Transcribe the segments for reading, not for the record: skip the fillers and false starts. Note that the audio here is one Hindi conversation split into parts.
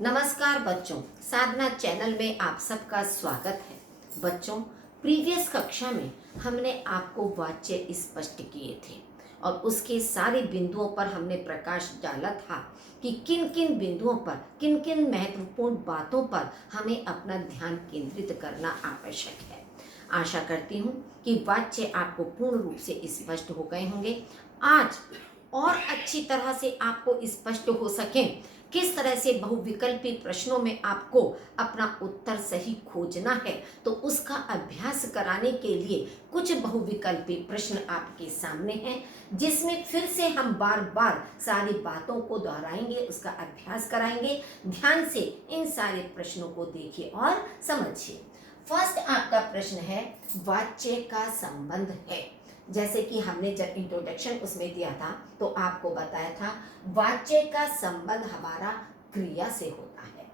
नमस्कार बच्चों, साधना चैनल में आप सबका स्वागत है। बच्चों, प्रीवियस कक्षा में हमने आपको वाच्य स्पष्ट किए थे और उसके सारे बिंदुओं पर हमने प्रकाश डाला था कि किन किन बिंदुओं पर, किन किन महत्वपूर्ण बातों पर हमें अपना ध्यान केंद्रित करना आवश्यक है। आशा करती हूँ कि वाच्य आपको पूर्ण रूप से स्पष्ट हो गए होंगे। आज और अच्छी तरह से आपको स्पष्ट हो सके किस तरह से बहुविकल्पी प्रश्नों में आपको अपना उत्तर सही खोजना है, तो उसका अभ्यास कराने के लिए कुछ बहुविकल्पी प्रश्न आपके सामने हैं, जिसमें फिर से हम बार बार सारी बातों को दोहराएंगे, उसका अभ्यास कराएंगे। ध्यान से इन सारे प्रश्नों को देखिए और समझिए। फर्स्ट आपका प्रश्न है, वाच्य का संबंध है। जैसे कि हमने जब इंट्रोडक्शन उसमें दिया था तो आपको बताया था वाच्य का संबंध हमारा क्रिया से होता है,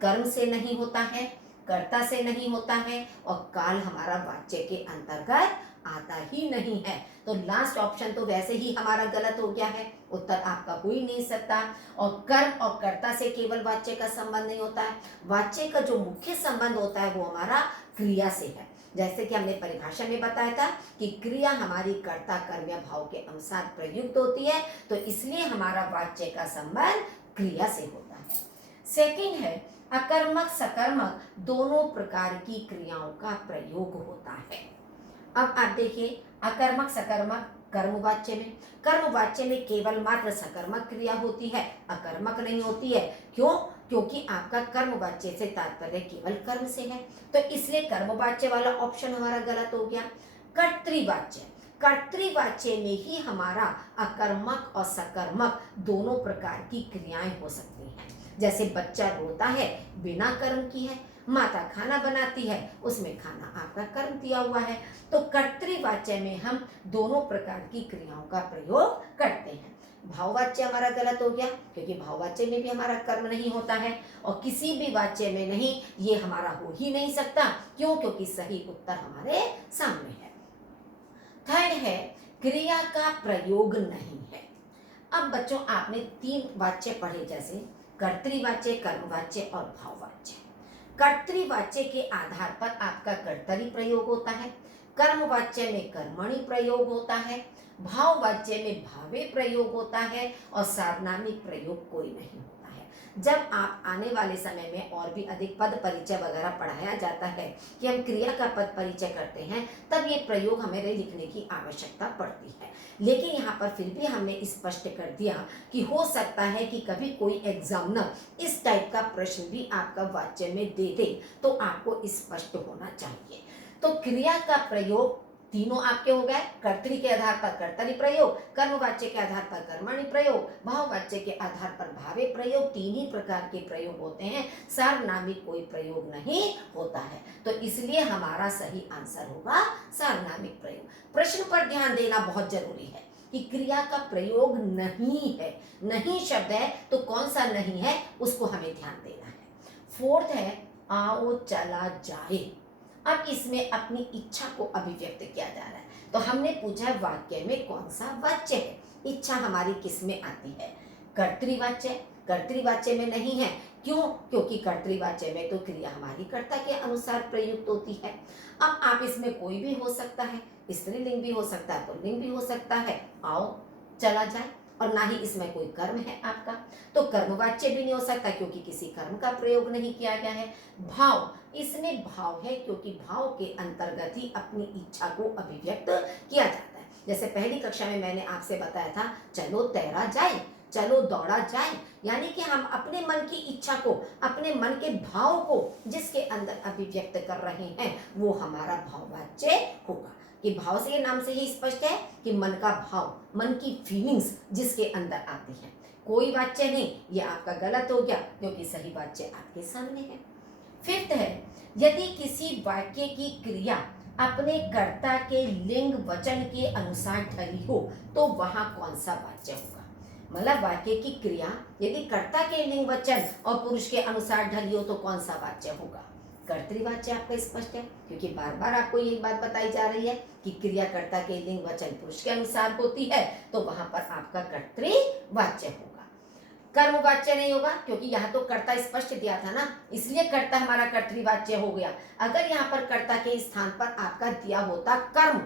कर्म से नहीं होता है, कर्ता से नहीं होता है, और काल हमारा वाच्य के अंतर्गत आता ही नहीं है। तो लास्ट ऑप्शन तो वैसे ही हमारा गलत हो गया है, उत्तर आपका हो ही नहीं सकता। और कर्म और कर्ता से केवल वाच्य का संबंध नहीं होता है, वाच्य का जो मुख्य संबंध होता है वो हमारा क्रिया से है। जैसे कि हमने परिभाषा में बताया था कि क्रिया हमारी कर्ता कर्म या भाव के अनुसार प्रयुक्त होती है, तो इसलिए हमारा वाच्य का संबंध क्रिया से होता है। सेकंड है, अकर्मक सकर्मक दोनों प्रकार की क्रियाओं का प्रयोग होता है। अब आप देखिए, अकर्मक सकर्मक कर्मवाच्य में, कर्मवाच्य में केवल मात्र सकर्मक क्रिया होती है, अकर्मक नहीं होती है। क्यों? क्योंकि आपका कर्मवाच्य से तात्पर्य केवल कर्म से है, तो इसलिए कर्मवाच्य वाला ऑप्शन हमारा गलत हो गया। कर्तृवाच्य, कर्तृवाच्य में ही हमारा अकर्मक और सकर्मक दोनों प्रकार की क्रियाएं हो सकती हैं। जैसे बच्चा रोता है, बिना कर्म की है। माता खाना बनाती है, उसमें खाना आपका कर्म दिया हुआ है। तो कर्तृवाच्य में हम दोनों प्रकार की क्रियाओं का प्रयोग करते हैं। भाववाच्य हमारा गलत हो गया, क्योंकि भाववाच्य में भी हमारा कर्म नहीं होता है और किसी भी वाच्य में नहीं, ये हमारा हो ही नहीं सकता। क्यों? क्योंकि सही उत्तर हमारे सामने है। थर्ड है, क्रिया का प्रयोग नहीं है। अब बच्चों, आपने 3 वाच्य पढ़े, जैसे कर्तृवाच्य, कर्मवाच्य और भाववाच्य। कर्तृवाच्य के आधार पर आपका कर्तरी प्रयोग होता है, कर्मवाच्य में कर्मणि प्रयोग होता है, भाववाच्य में भावे प्रयोग होता है, और सार्वनामिक प्रयोग कोई नहीं होता है। जब आप आने वाले समय में और भी अधिक पद परिचय वगैरह पढ़ाया जाता है कि हम क्रिया का पद परिचय करते हैं, तब ये प्रयोग हमें लिखने की आवश्यकता पड़ती है। लेकिन यहाँ पर फिर भी हमने स्पष्ट कर दिया कि हो सकता है कि कभी कोई एग्जामिनर इस टाइप का प्रश्न भी आपका वाच्य में दे दे, तो आपको स्पष्ट होना चाहिए। तो क्रिया का प्रयोग तीनों आपके हो गए, कर्तरी के आधार पर कर्तरी प्रयोग, कर्मवाच्य के आधार पर कर्मणि प्रयोग, भाववाच्य के आधार पर भावे प्रयोग। 3 ही प्रकार के प्रयोग होते हैं, सार्वनामिक कोई प्रयोग नहीं होता है। तो इसलिए हमारा सही आंसर होगा सार्वनामिक प्रयोग। प्रश्न पर ध्यान देना बहुत जरूरी है कि क्रिया का प्रयोग नहीं है, नहीं शब्द है तो कौन सा नहीं है उसको हमें ध्यान देना है। फोर्थ है, आओ चला जाए। अब इसमें अपनी इच्छा को अभिव्यक्त किया जा रहा है, तो हमने पूछा वाक्य में कौन सा वाच्य है। इच्छा हमारी किस में आती है? कर्तृवाच्य, कर्तृवाच्य में नहीं है। क्यों? क्योंकि कर्तृवाच्य में तो क्रिया हमारी कर्ता के अनुसार प्रयुक्त होती है। अब आप इसमें कोई भी हो सकता है, स्त्रीलिंग भी हो सकता है, पुल्लिंग भी हो सकता है, आओ चला जाए, और ना ही इसमें कोई कर्म है आपका, तो कर्मवाच्य भी नहीं हो सकता क्योंकि किसी कर्म का प्रयोग नहीं किया गया है। भाव, इसमें भाव है क्योंकि भाव के अंतर्गत ही अपनी इच्छा को अभिव्यक्त किया जाता है। जैसे पहली कक्षा में मैंने आपसे बताया था, चलो तैरा जाए, चलो दौड़ा जाए, यानी कि हम अपने मन की इच्छा को, अपने मन के भाव को जिसके अंदर अभिव्यक्त कर रहे हैं, वो हमारा भाववाच्य होगा। कि भाव से, ये नाम से ही स्पष्ट है कि मन का भाव, मन की फीलिंग्स जिसके अंदर आती है, कोई वाच्य नहीं। ये आपका गलत हो गया क्योंकि सही वाच्य आपके सामने है। फिफ्थ है, यदि किसी वाक्य की क्रिया अपने कर्ता के लिंग वचन के अनुसार ढली हो तो वहां कौन सा वाच्य होगा? मतलब वाक्य की क्रिया यदि कर्ता के लिंग वचन और पुरुष के अनुसार ढली हो तो कौन सा वाच्य होगा? कर्तृवाच्य आपका स्पष्ट है, क्योंकि बार बार आपको यही बात बताई जा रही है कि क्रियाकर्ता के लिंग वचन पुरुष के अनुसार होती है, तो वहां पर आपका कर्तृवाच्य होगा। कर्मवाच्य नहीं होगा क्योंकि यहाँ तो कर्ता स्पष्ट दिया था ना, इसलिए कर्ता हमारा कर्तृवाच्य हो गया। अगर यहाँ पर कर्ता के स्थान पर आपका दिया होता कर्म,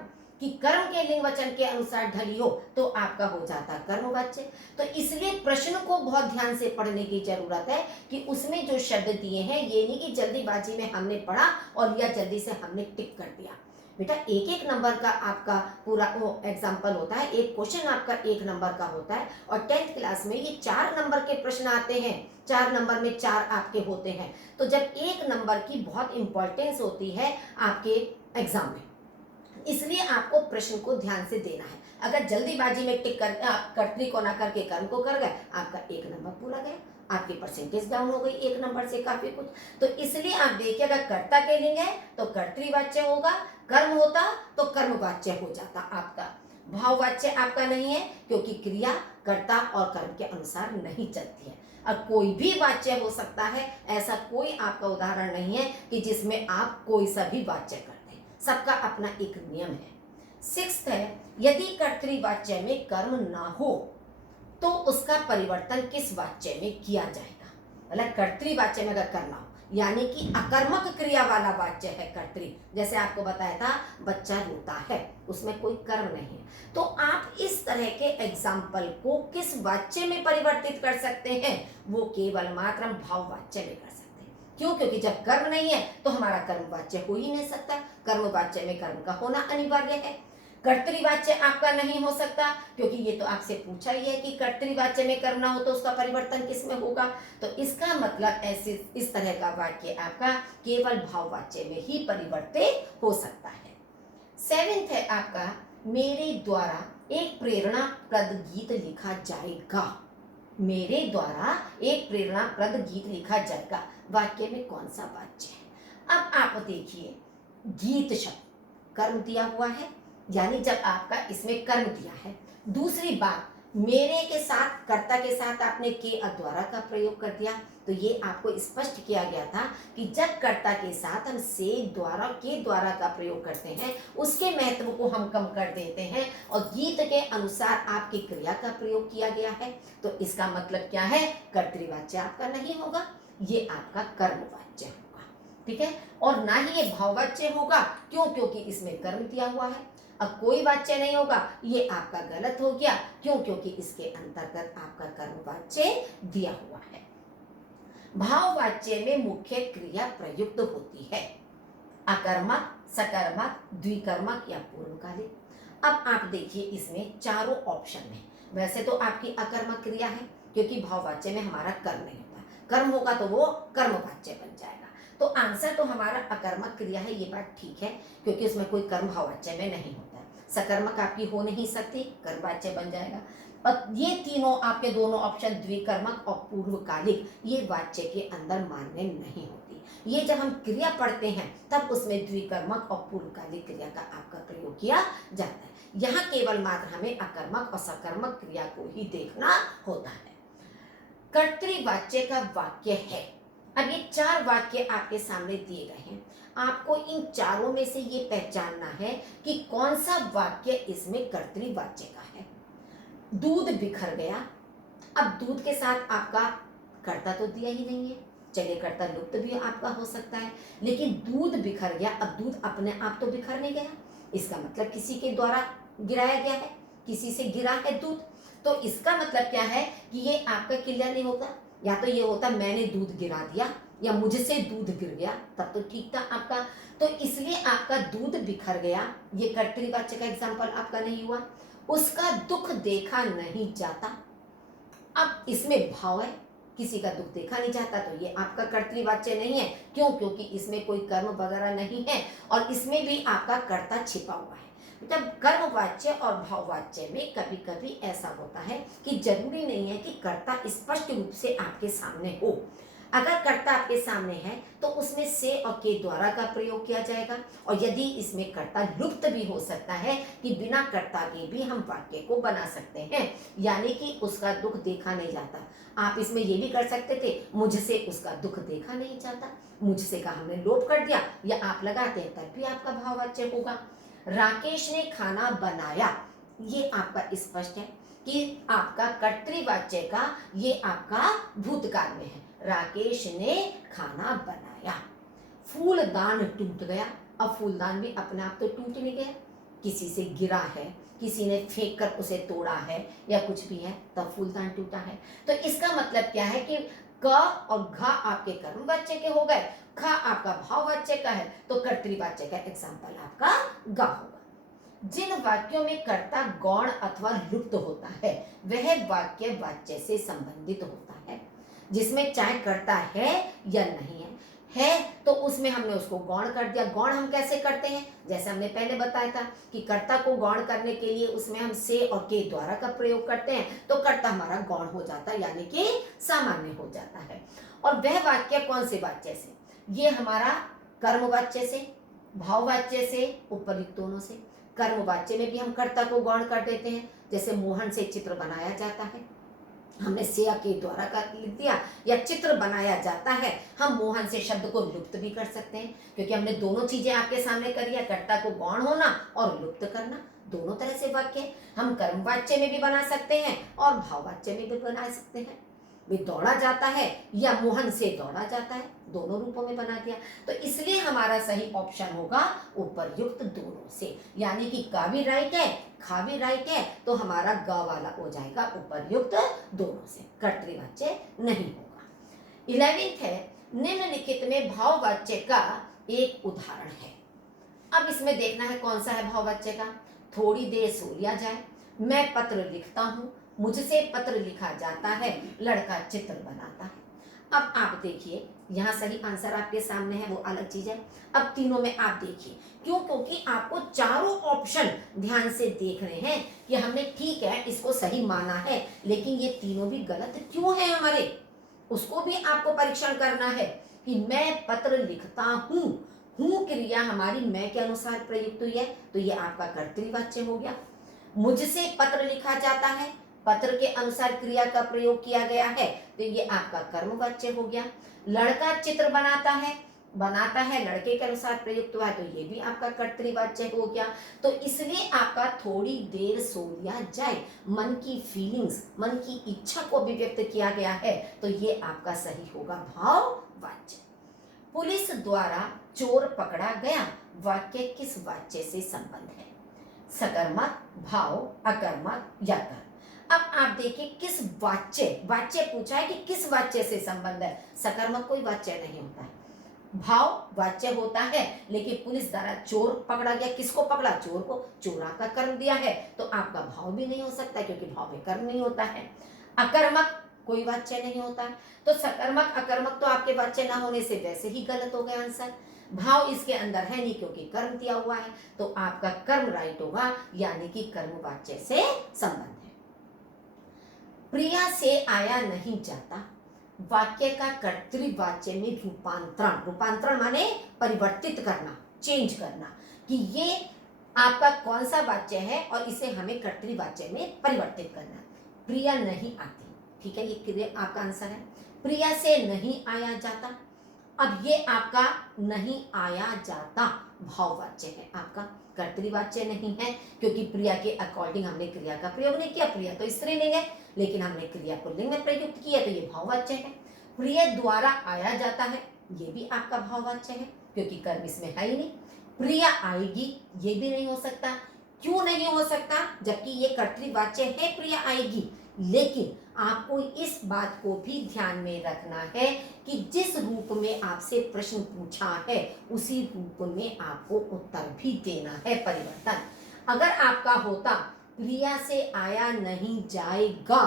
कि कर्म के लिंग वचन के अनुसार ढली हो, तो आपका हो जाता कर्मवाच्य। तो इसलिए प्रश्न को बहुत ध्यान से पढ़ने की जरूरत है कि उसमें जो शब्द दिए हैं, ये नहीं कि जल्दीबाजी में हमने पढ़ा और या जल्दी से हमने टिक कर दिया। बेटा एक एक नंबर का आपका पूरा एग्जाम्पल होता है, एक क्वेश्चन आपका 1 नंबर का होता है, और 10th क्लास में ये 4 नंबर के प्रश्न आते हैं, 4 नंबर में 4 आपके होते हैं। तो जब 1 नंबर की बहुत इंपॉर्टेंस होती है आपके एग्जाम में, इसलिए आपको प्रश्न को ध्यान से देना है। अगर जल्दीबाजी में टिक कर कर्तरी को ना करके कर्म को कर गए, आपका 1 नंबर पूरा गया, आपकी परसेंटेज डाउन हो गई 1 नंबर से काफी कुछ। तो इसलिए आप देखिए, अगर कर्ता के लिंग है तो कर्तृवाच्य होगा, कर्म होता तो कर्मवाच्य हो जाता आपका। भाववाच्य आपका नहीं है क्योंकि क्रिया कर्ता और कर्म के अनुसार नहीं चलती है। और कोई भी वाच्य हो सकता है, ऐसा कोई आपका उदाहरण नहीं है कि जिसमें आप कोई सा भी वाच्य कर दें, सबका अपना एक नियम है। 6th है, यदि कर्तृवाच्य में कर्म ना हो तो उसका परिवर्तन किस वाच्य में किया जाएगा। मतलब कर्तृवाच्य में अगर करना हो, यानी कि अकर्मक क्रिया वाला वाच्य है कर्तृ, जैसे आपको बताया था बच्चा रोता है, उसमें कोई कर्म नहीं है, तो आप इस तरह के एग्जाम्पल को किस वाच्य में परिवर्तित कर सकते हैं, वो केवल मात्र भाव वाच्य में कर सकते हैं। क्यों? क्योंकि जब कर्म नहीं है तो हमारा कर्म वाच्य हो ही नहीं सकता, कर्म वाच्य में कर्म का होना अनिवार्य है। कर्तृवाच्य आपका नहीं हो सकता क्योंकि ये तो आपसे पूछा ही है कि कर्तृवाच्य में कर्म ना हो तो उसका परिवर्तन किस में होगा। तो इसका मतलब ऐसे इस तरह का वाक्य आपका केवल भाववाच्य में ही परिवर्तित हो सकता है। 7th है आपका, मेरे द्वारा एक प्रेरणाप्रद गीत लिखा जाएगा। मेरे द्वारा एक प्रेरणाप्रद गीत लिखा जाएगा, वाक्य में कौन सा वाच्य है। अब आप देखिए, गीत शब्द कर्म दिया हुआ है, यानी जब आपका इसमें कर्म दिया है। दूसरी बात, मेरे के साथ कर्ता के साथ आपने के द्वारा का प्रयोग कर दिया, तो ये आपको स्पष्ट किया गया था कि जब कर्ता के साथ हम से द्वारा के द्वारा का प्रयोग करते हैं, उसके महत्व को हम कम कर देते हैं और गीत के अनुसार आपकी क्रिया का प्रयोग किया गया है। तो इसका मतलब क्या है, कर्तृवाच्य आपका नहीं होगा, ये आपका कर्मवाच्य होगा। ठीक है, और ना ही ये भाववाच्य होगा। क्यों? क्योंकि इसमें कर्म दिया हुआ है। अब कोई वाच्य नहीं होगा, ये आपका गलत हो गया। क्यों? क्योंकि इसके अंतर्गत आपका कर्मवाच्य दिया हुआ है। भाववाच्य में मुख्य क्रिया प्रयुक्त होती है, अकर्मक, सकर्मक, द्विकर्मक या पूर्वकालिक। अब आप देखिए, इसमें चारों ऑप्शन में वैसे तो आपकी अकर्मक क्रिया है क्योंकि भाववाच्य में हमारा कर्म नहीं होता, कर्म होगा तो वो कर्मवाच्य बन जाएगा। तो आंसर तो हमारा अकर्मक क्रिया है, ये बात ठीक है क्योंकि उसमें कोई कर्म भाववाच्य में नहीं होता। सकर्मक आपकी हो नहीं सकती, कर्मवाच्य बन जाएगा। और ये तीनों आपके दोनों ऑप्शन द्विकर्मक और पूर्वकालिक, ये वाच्य के अंदर मान्य नहीं होती। ये जब हम क्रिया पढ़ते हैं तब उसमें द्विकर्मक और पूर्वकालिक क्रिया का आपका प्रयोग किया जाता है। यहाँ केवल मात्र हमें अकर्मक और सकर्मक क्रिया को ही देखना होता है। कर्तृवाच्य का वाक्य है। अब ये 4 वाक्य आपके सामने दिए गए हैं, आपको इन चारों में से ये पहचानना है कि कौन सा वाक्य इसमें कर्तृवाच्य का है। दूध बिखर गया, अब दूध के साथ आपका कर्ता तो दिया ही नहीं है, चलिए कर्ता लुप्त भी आपका हो सकता है, लेकिन दूध बिखर गया। अब दूध अपने आप तो बिखर नहीं गया, इसका मतलब किसी के द्वारा गिराया गया है, किसी से गिरा है दूध। तो इसका मतलब क्या है कि ये आपका क्लियर नहीं होता। या तो ये होता मैंने दूध गिरा दिया या मुझसे दूध गिर गया, तब तो ठीक था आपका। तो इसलिए आपका दूध बिखर गया, ये कर्तृवाच्य का एग्जाम्पल आपका नहीं हुआ। उसका दुख देखा नहीं जाता, अब इसमें भाव है, किसी का दुख देखा नहीं जाता, तो ये आपका कर्तृवाच्य नहीं है। क्यों? क्योंकि इसमें कोई कर्म वगैरह नहीं है और इसमें भी आपका कर्ता छिपा हुआ है। जब कर्मवाच्य और भाववाच्य में कभी कभी ऐसा होता है कि जरूरी नहीं है कि कर्ता स्पष्ट रूप से आपके सामने हो। अगर कर्ता आपके सामने है तो उसमें से और के द्वारा का प्रयोग किया जाएगा, और यदि इसमें कर्ता लुप्त भी हो सकता है कि बिना कर्ता के भी हम वाक्य को बना सकते हैं, यानी कि उसका दुख देखा नहीं जाता। आप इसमें ये भी कर सकते थे, मुझसे उसका दुख देखा नहीं जाता, मुझसे का हमने लोप कर दिया, या आप लगाते हैं तब भी आपका भाववाच्य होगा। राकेश ने खाना बनाया, ये आपका स्पष्ट है कि आपका कर्तृवाच्य का ये आपका भूतकाल में है। राकेश ने खाना बनाया। फूलदान टूट गया। अब फूलदान भी अपने आप तो टूट नहीं गया, किसी से गिरा है, किसी ने फेंक कर उसे तोड़ा है या कुछ भी है, तब फूलदान टूटा है। तो इसका मतलब क्या है कि क और घ आपके कर्मवाच्य के हो गए, ख आपका भाववाच्य का है, तो कर्तृवाच्य का एग्जाम्पल आपका ग होगा। जिन वाक्यों में कर्ता गौण अथवा लुप्त होता है वह वाक्य वाच्य से संबंधित होता है। जिसमें चाहे कर्ता है या नहीं है तो उसमें हमने उसको गौण कर दिया। गौण हम कैसे करते हैं, जैसे हमने पहले बताया था कि कर्ता को गौण करने के लिए उसमें हम से और के द्वारा का प्रयोग करते हैं, तो कर्ता हमारा गौण हो जाता है, यानी कि सामान्य हो जाता है। और वह वाक्य कौन से वाच्य से, ये हमारा कर्मवाच्य से, भाववाच्य से, उपयुक्त दोनों से। कर्मवाच्य में भी हम कर्ता को गौण कर देते हैं, जैसे मोहन से चित्र बनाया जाता है, हमने से के द्वारा का लिख दिया, या चित्र बनाया जाता है, हम मोहन से शब्द को लुप्त भी कर सकते हैं, क्योंकि हमने दोनों चीजें आपके सामने करी है, कर्ता को गौण होना और लुप्त करना। दोनों तरह से वाक्य हम कर्मवाच्य में भी बना सकते हैं और भाववाच्य में भी बना सकते हैं। वे दौड़ा जाता है या मोहन से दौड़ा जाता है, दोनों रूपों में बना दिया। तो इसलिए हमारा सही ऑप्शन होगा उपर्युक्त दोनों से, यानी कि का भी राइट है, खा भी राइट है, तो हमारा ग वाला हो जाएगा उपर्युक्त दोनों से, कर्तृवाच्य नहीं होगा। 11th है, निम्नलिखित में भाववाच्य का एक उदाहरण है। अब इसमें देखना है कौन सा है भाववाच्य का। थोड़ी देर सो लिया जाए, मैं पत्र लिखता हूँ, मुझसे पत्र लिखा जाता है, लड़का चित्र बनाता है। अब आप देखिए, यहाँ सही आंसर आपके सामने है, वो अलग चीज है। अब तीनों में आप देखिए, क्यों, क्योंकि आपको चारों ऑप्शन ध्यान से देख रहे हैं कि हमने ठीक है इसको सही माना है, लेकिन ये तीनों भी गलत क्यों है हमारे, उसको भी आपको परीक्षण करना है कि मैं पत्र लिखता हूँ, हूँ क्रिया हमारी मैं के अनुसार प्रयुक्त हुई है, तो ये आपका कर्तृवाच्य हो गया। मुझसे पत्र लिखा जाता है, पत्र के अनुसार क्रिया का प्रयोग किया गया है, तो ये आपका कर्मवाच्य हो गया। लड़का चित्र बनाता है लड़के के अनुसार प्रयुक्त हुआ है, तो ये भी आपका कर्तृवाच्य हो गया। तो इसलिए आपका थोड़ी देर सो लिया जाए, मन की फीलिंग्स, मन की इच्छा को अभिव्यक्त किया गया है, तो ये आपका सही होगा भाववाच्य। पुलिस द्वारा चोर पकड़ा गया, वाक्य किस वाच्य से संबंध है, सकर्मक, भाव, अकर्मक या कर्म। अब आप देखिए किस वाच्य पूछा है कि किस वाच्य से संबंध है। सकर्मक कोई वाच्य नहीं होता है, भाव वाच्य होता है, लेकिन पुलिस द्वारा चोर पकड़ा गया, किसको पकड़ा, चोर को, चोर आपका कर्म दिया है, तो आपका भाव भी नहीं हो सकता क्योंकि भाव में कर्म नहीं होता है। अकर्मक कोई वाच्य नहीं होता है, तो सकर्मक अकर्मक तो आपके वाच्य ना होने से वैसे ही गलत हो गया आंसर। भाव इसके अंदर है नहीं क्योंकि कर्म दिया हुआ है, तो आपका कर्म राइट होगा, यानी कि कर्म वाच्य से संबंध है। प्रिया से आया नहीं जाता, वाक्य का कर्तृवाच्य में रूपांतरण माने परिवर्तित करना, चेंज करना, कि ये आपका कौन सा वाच्य है और इसे हमें कर्तृवाच्य में परिवर्तित करना। प्रिया नहीं आती, ठीक है, ये क्रिया आपका आंसर है। प्रिया से नहीं आया जाता, अब ये आपका नहीं आया जाता भाववाच्य है, आपका कर्तृवाच्य नहीं है, क्योंकि प्रिया के अकॉर्डिंग हमने क्रिया का प्रयोग नहीं किया। प्रिया तो स्त्रीलिंग है, लेकिन हमने क्रिया को लिंग में प्रयुक्त किया, तो ये भाववाच्य है। प्रिय द्वारा आया जाता है, ये भी आपका भाववाच्य है, क्योंकि कर्म इसमें है ही नहीं। प्रिया आएगी, ये भी नहीं हो सकता। क्यों नहीं हो सकता, जबकि ये कर्तृवाच्य है प्रिया आएगी, लेकिन आपको इस बात को भी ध्यान में रखना है कि जिस रूप में आपसे प्रश्न पूछा है उसी रूप में आपको उत्तर भी देना है, परिवर्तन। अगर आपका होता प्रिया से आया नहीं जाएगा,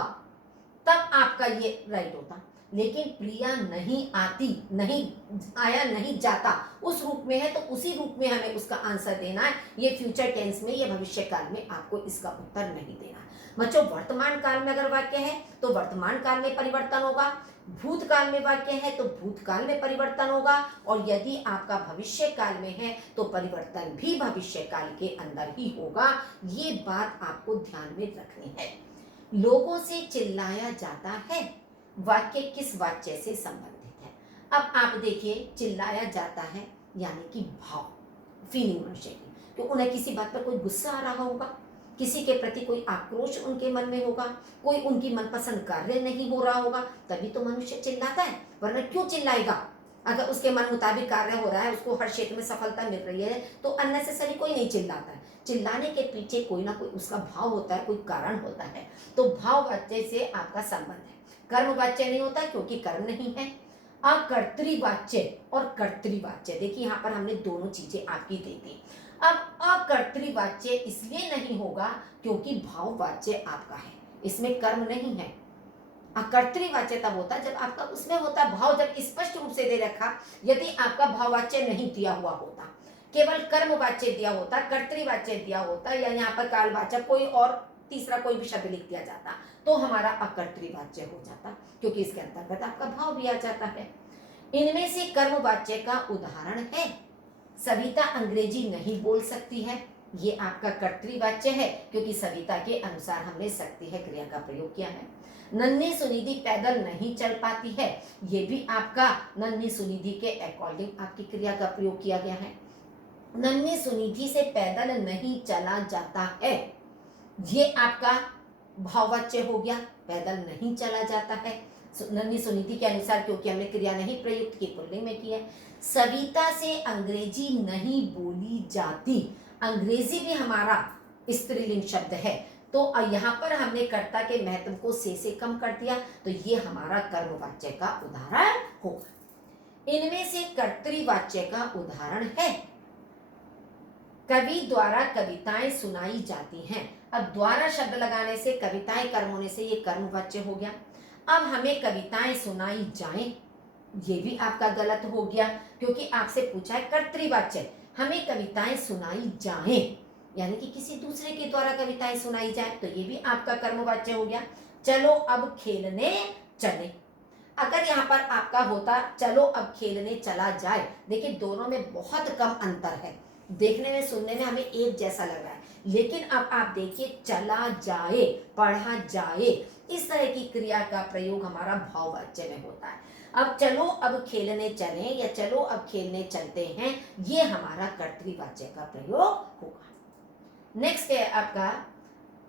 तब आपका ये राइट होता, लेकिन प्रिया नहीं आती, नहीं आया नहीं जाता उस रूप में है, तो उसी रूप में हमें उसका आंसर देना है। ये फ्यूचर टेंस में, ये भविष्य काल में आपको इसका उत्तर नहीं देना। बच्चों, वर्तमान काल में अगर वाक्य है तो वर्तमान काल में परिवर्तन होगा, भूतकाल में वाक्य है तो भूतकाल में परिवर्तन होगा, और यदि आपका भविष्य काल में है तो परिवर्तन भी भविष्य काल के अंदर ही होगा। ये बात आपको ध्यान में रखनी है। लोगों से चिल्लाया जाता है, वाक्य किस वाच्य से संबंधित है। अब आप देखिए, चिल्लाया जाता है यानी कि भाव, फीलिंग मनुष्य की, तो उन्हें किसी बात पर कोई गुस्सा आ रहा होगा, किसी के प्रति कोई आक्रोश उनके मन में होगा, कोई उनकी मनपसंद कार्य नहीं हो रहा होगा, तभी तो मनुष्य चिल्लाता है, वरना क्यों चिल्लाएगा। अगर उसके मन मुताबिक कार्य हो रहा है, उसको हर क्षेत्र में सफलता मिल रही है, तो अननेसेसरी कोई नहीं चिल्लाता है। चिल्लाने के पीछे कोई ना कोई उसका भाव होता है, कोई कारण होता है। तो भाव वाच्य से आपका संबंध है। कर्म वाच्य नहीं होता क्योंकि कर्म नहीं है। अकर्तृवाच्य और कर्तृवाच्य, देखिए यहाँ पर हमने दोनों चीजें आपकी दे दी। अब अकर्तृवाच्य इसलिए नहीं होगा क्योंकि भाववाच्य आपका है, इसमें कर्म नहीं है। अकर्तृवाच्य तब होता है जब आपका उसमें होता भाव, जब स्पष्ट रूप से दे रखा। यदि आपका भाववाच्य नहीं दिया हुआ होता, केवल कर्मवाच्य दिया होता, कर्तृवाच्य दिया होता, या यहाँ पर कालवाचक कोई और तीसरा कोई भी शब्द लिख दिया जाता, तो हमारा अकर्तृवाच्य हो जाता, क्योंकि इसके अंतर्गत आपका भाव भी आ जाता है। इनमें से कर्मवाच्य का उदाहरण है, सविता अंग्रेजी नहीं बोल सकती है, ये आपका कर्तृवाच्य है, क्योंकि सविता के अनुसार हमने सकती है क्रिया का प्रयोग किया है। नन्ही सुनिधि पैदल नहीं चल पाती है, ये भी आपका नन्ही सुनिधि के अकॉर्डिंग आपकी क्रिया का प्रयोग किया गया है। नन्ही सुनिधि से पैदल नहीं चला जाता है, ये आपका भाववाच्य हो गया, पैदल नहीं चला जाता है नन्ही सुनिधि के अनुसार, क्योंकि हमने क्रिया नहीं प्रयुक्त की, पुल्लिंग में की है। सविता से अंग्रेजी नहीं बोली जाती, अंग्रेजी भी हमारा स्त्रीलिंग शब्द है, तो यहाँ पर हमने कर्ता के महत्व को से कम कर दिया, तो ये हमारा कर्मवाच्य का उदाहरण होगा। इनमें से कर्तृवाच्य का उदाहरण है, कवि द्वारा कविताएं सुनाई जाती हैं। अब द्वारा शब्द लगाने से, कविताएं कर्म होने से ये कर्मवाच्य हो गया। अब हमें कविताएं सुनाई जाएं, ये भी आपका गलत हो गया, क्योंकि आपसे पूछा है कर्तृवाच्य, हमें कविताएं सुनाई जाएं, यानी कि किसी दूसरे के द्वारा कविताएं सुनाई जाए, तो ये भी आपका कर्मवाच्य हो गया। चलो अब खेलने चले, अगर यहाँ पर आपका होता चलो अब खेलने चला जाए, देखिए दोनों में बहुत कम अंतर है, देखने में सुनने में हमें एक जैसा लग रहा है, लेकिन अब आप देखिए चला जाए, पढ़ा जाए, इस तरह की क्रिया का प्रयोग हमारा भाववाच्य में होता है। अब चलो अब खेलने चलें या चलो अब खेलने चलते हैं, ये हमारा कर्तृवाच्य का प्रयोग होगा। नेक्स्ट है आपका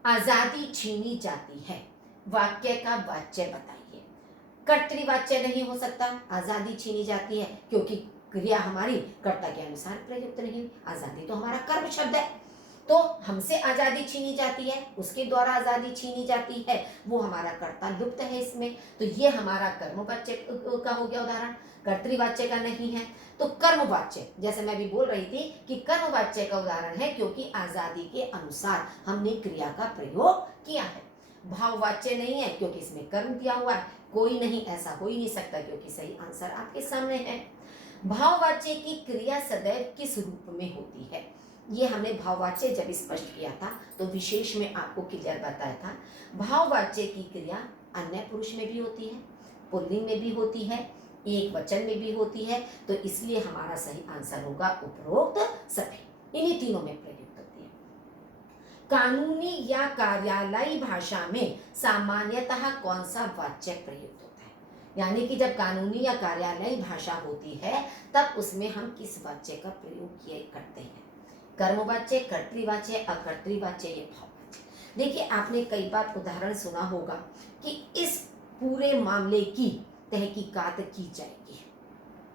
आजादी छीनी जाती है, वाक्य का वाच्य बताइए। कर्तृवाच्य नहीं हो सकता, आजादी छीनी जाती है क्योंकि क्रिया हमारी कर्ता के अनुसार प्रयुक्त नहीं, आजादी तो हमारा कर्म शब्द है, तो हमसे आजादी छीनी जाती है, उसके द्वारा आजादी छीनी जाती है, वो हमारा कर्ता लुप्त है इसमें, तो ये हमारा कर्मवाच्य का हो गया उदाहरण, कर्तृवाच्य का नहीं है। तो कर्मवाच्य, जैसे मैं भी बोल रही थी कि कर्मवाच्य का उदाहरण है क्योंकि आजादी के अनुसार हमने क्रिया का प्रयोग किया है। भाववाच्य नहीं है क्योंकि इसमें कर्म दिया हुआ है, कोई नहीं, ऐसा हो ही नहीं सकता, क्योंकि सही आंसर आपके सामने है। भाववाच्य की क्रिया सदैव किस रूप में होती है, ये हमने भाववाच्य जब स्पष्ट किया था तो विशेष में आपको क्लियर बताया था। भाववाच्य की क्रिया अन्य पुरुष में भी होती है, पुल्लिंग में भी होती है, एक वचन में भी होती है, तो इसलिए हमारा सही आंसर होगा उपरोक्त सभी, इन्हीं तीनों में प्रयुक्त होती है। कानूनी या कार्यालयी भाषा में सामान्यतः कौन सा वाच्य प्रयुक्त होता है, यानी कि जब कानूनी या कार्यालयी भाषा होती है तब उसमें हम किस वाच्य का प्रयोग किए करते हैं, कर्मवाच्य, कर्तृवाच्य, अकर्तृवाच्य, ये भाववाच्य। देखिए आपने कई बार उदाहरण सुना होगा कि इस पूरे मामले की तहकीकात की जाएगी,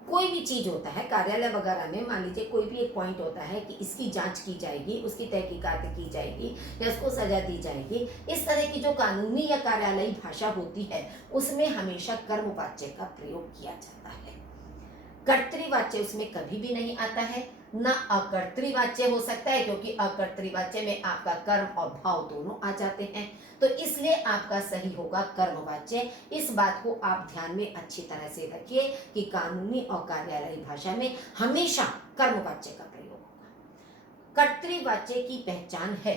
कोई भी चीज होता है कार्यालय वगैरह में, मान लीजिए कोई भी एक पॉइंट होता है कि इसकी जांच की जाएगी, उसकी तहकीकात की जाएगी या उसको सजा दी जाएगी, इस तरह की जो कानूनी या कार्यालयी भाषा होती है उसमें हमेशा कर्मवाच्य का प्रयोग किया जाता है, कर्तृवाच्य उसमें कभी भी नहीं आता है, न अकर्तृवाच्य हो सकता है क्योंकि अकर्तृवाच्य में आपका कर्म और भाव दोनों आ जाते हैं, तो इसलिए आपका सही होगा कर्मवाच्य। इस बात को आप ध्यान में अच्छी तरह से रखिए कि कानूनी और कार्यालयी भाषा में हमेशा कर्मवाच्य का प्रयोग होगा। कर्तृवाच्य की पहचान है,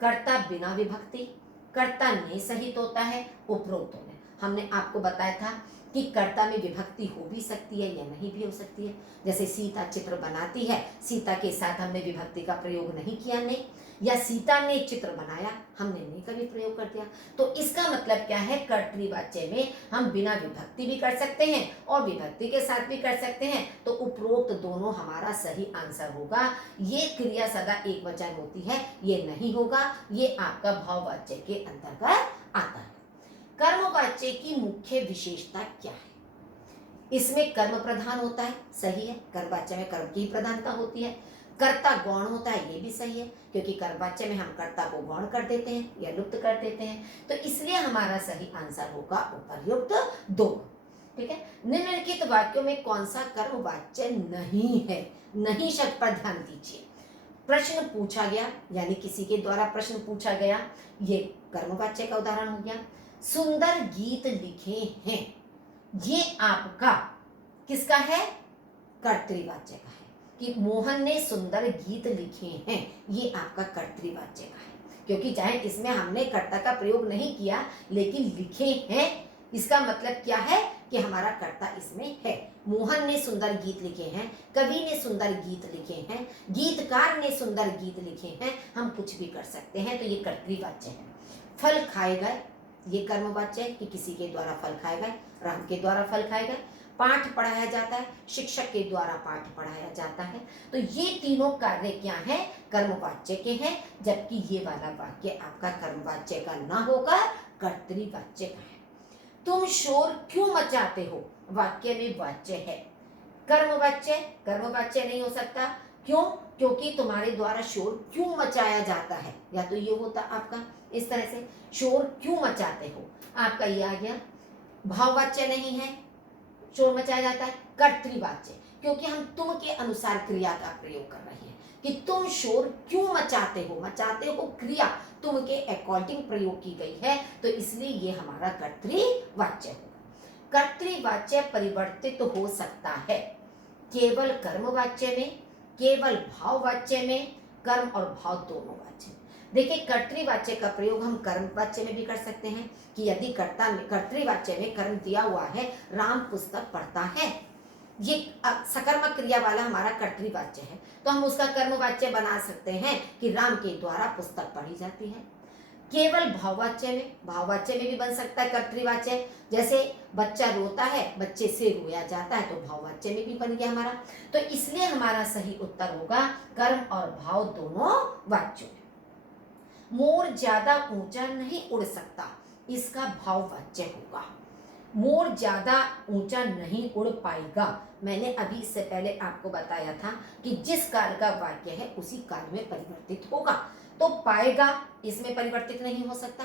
कर्ता बिना विभक्ति, कर्ता ने सहित होता है, उपरोक्त होने। हमने आपको बताया था कि कर्ता में विभक्ति हो भी सकती है या नहीं भी हो सकती है, जैसे सीता चित्र बनाती है, सीता के साथ हमने विभक्ति का प्रयोग नहीं किया, नहीं, या सीता ने चित्र बनाया, हमने ने का भी प्रयोग कर दिया। तो इसका मतलब क्या है, कर्तृवाच्य में हम बिना विभक्ति भी कर सकते हैं और विभक्ति के साथ भी कर सकते हैं। तो उपरोक्त दोनों हमारा सही आंसर होगा। ये क्रिया सदा एक वचन होती है, ये नहीं होगा, ये आपका भाववाच्य के अंतर्गत आता है। कर्मवाच्य की मुख्य विशेषता क्या है? इसमें कर्म प्रधान होता है, सही है, कर्मवाच्य में कर्म की प्रधानता होती है। कर्ता गौण होता है, ये भी सही है, क्योंकि कर्मवाच्य में हम कर्ता को गौण कर देते हैं या लुप्त कर देते हैं। तो इसलिए हमारा सही आंसर होगा उपर्युक्त दो। ठीक है। निम्नलिखित वाक्यों में कौन सा कर्मवाच्य नहीं है? नहीं शब्द पर ध्यान दीजिए। प्रश्न पूछा गया, यानी किसी के द्वारा प्रश्न पूछा गया, ये कर्मवाच्य का उदाहरण हो गया। सुंदर गीत लिखे हैं, ये आपका किसका है? कर्तृवाच्य का है, कि मोहन ने सुंदर गीत लिखे हैं, ये आपका कर्तृवाच्य का है। क्योंकि चाहे इसमें हमने कर्ता का प्रयोग नहीं किया, लेकिन लिखे हैं, इसका मतलब क्या है कि हमारा कर्ता इसमें है। मोहन ने सुंदर गीत लिखे हैं, कवि ने सुंदर गीत लिखे हैं, गीतकार ने सुंदर गीत लिखे हैं, हम कुछ भी कर सकते हैं, तो ये कर्तृवाच्य है। फल खाए गए, ये कर्मवाच्य है कि किसी के द्वारा फल खाए गए, राम के द्वारा फल खाए गए। पाठ पढ़ाया जाता है, शिक्षक के द्वारा पाठ पढ़ाया जाता है। तो ये तीनों कार्य क्या है? कर्मवाच्य के हैं, जबकि ये वाला वाक्य आपका कर्मवाच्य का ना होकर कर्तृवाच्य का है। तुम शोर क्यों मचाते हो, वाक्य में वाच्य है। कर्मवाच्य कर्मवाच्य नहीं हो सकता, क्यों? क्योंकि तुम्हारे द्वारा शोर क्यों मचाया जाता है, या तो ये होता आपका इस तरह से, शोर क्यों मचाते हो, आपका ये आ गया। भाववाच्य नहीं है, शोर मचाया जाता है। कर्तृवाच्य, क्योंकि हम तुम के अनुसार क्रिया का प्रयोग कर रहे हैं कि तुम शोर क्यों मचाते हो, मचाते हो क्रिया तुम के अकॉर्डिंग प्रयोग की गई है, तो इसलिए ये हमारा कर्तृवाच्य होगा। कर्तृवाच्य परिवर्तित हो सकता है केवल कर्मवाच्य में, केवल भाववाच्य में, कर्म और भाव दोनों वाच्य में। देखिए, कर्तृवाच्य का प्रयोग हम कर्मवाच्य में भी कर सकते हैं कि यदि कर्तृवाच्य में कर्म दिया हुआ है, राम पुस्तक पढ़ता है, ये सकर्मक क्रिया वाला हमारा कर्तृवाच्य है, तो हम उसका कर्मवाच्य बना सकते हैं कि राम के द्वारा पुस्तक पढ़ी जाती है। केवल भाववाच्य में, भाववाच्य में भी बन सकता है कर्तृवाच्य, जैसे बच्चा रोता है, बच्चे से रोया जाता है, तो भाववाच्य में भी बन गया हमारा। तो इसलिए हमारा सही उत्तर होगा कर्म और भाव दोनों वाच्यों में। मोर ज्यादा ऊंचा नहीं उड़ सकता, इसका भाववाच्य होगा। मोर ज्यादा ऊंचा नहीं उड़ पाएगा, मैंने अभी इससे पहले आपको बताया था कि जिस काल का वाक्य है उसी काल में परिवर्तित होगा। तो पाएगा इसमें परिवर्तित नहीं हो सकता।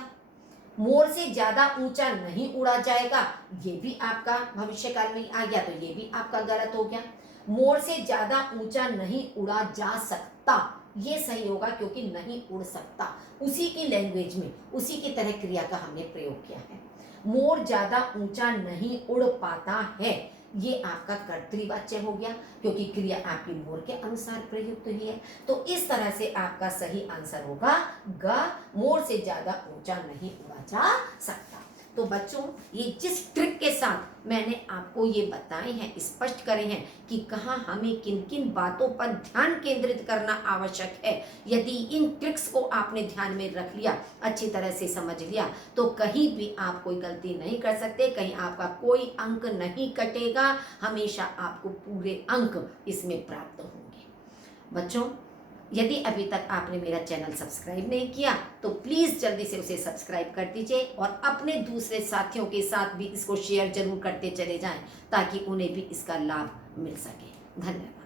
मोर से ज्यादा ऊंचा नहीं उड़ा जाएगा, ये भी आपका भविष्य काल में आ गया, तो ये भी आपका गलत हो गया। मोर से ज्यादा ऊंचा नहीं उड़ा जा सकता, ये सही होगा, क्योंकि नहीं उड़ सकता उसी की लैंग्वेज में, उसी की तरह क्रिया का हमने प्रयोग किया है। मोर ज्यादा ऊंचा नहीं उड़ पाता है, ये आपका कर्तृवाच्य हो गया, क्योंकि क्रिया आपकी मोर के अनुसार प्रयुक्त हुई है। तो इस तरह से आपका सही आंसर होगा ग, मोर से ज्यादा ऊंचा नहीं उड़ा जा सकता। तो बच्चों, ये जिस ट्रिक के साथ मैंने आपको ये बताए हैं, स्पष्ट करे हैं कि कहाँ हमें किन किन बातों पर ध्यान केंद्रित करना आवश्यक है, यदि इन ट्रिक्स को आपने ध्यान में रख लिया, अच्छी तरह से समझ लिया, तो कहीं भी आप कोई गलती नहीं कर सकते, कहीं आपका कोई अंक नहीं कटेगा, हमेशा आपको पूरे अंक इसमें प्राप्त होंगे। बच्चों, यदि अभी तक आपने मेरा चैनल सब्सक्राइब नहीं किया तो प्लीज़ जल्दी से उसे सब्सक्राइब कर दीजिए और अपने दूसरे साथियों के साथ भी इसको शेयर जरूर करते चले जाएं, ताकि उन्हें भी इसका लाभ मिल सके। धन्यवाद।